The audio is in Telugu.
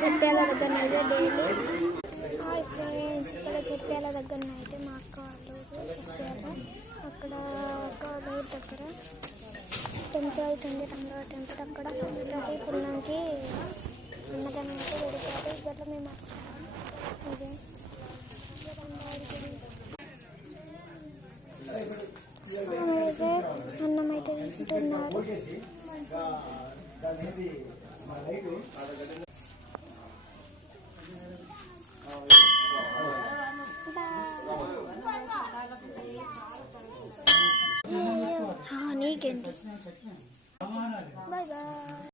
చెప్పేల దగ్గర అయితే డైలీ హాయ్ ఫ్రెండ్స్, ఇక్కడ చెప్పేల దగ్గర అయితే మా అక్క వాళ్ళు చెప్పారు. అక్కడ ఒక ఊరి దగ్గర టెంపుల్ అవుతుంది, రంగ టెంపుల్. అక్కడ ప్రతి పుణ్యంకి అన్నదానం అయితే పెడతారు. ఇట్లా మేము వచ్చాము. అదే అయితే అన్నం అయితే తింటున్నారు. నీకేంటి? Bye bye.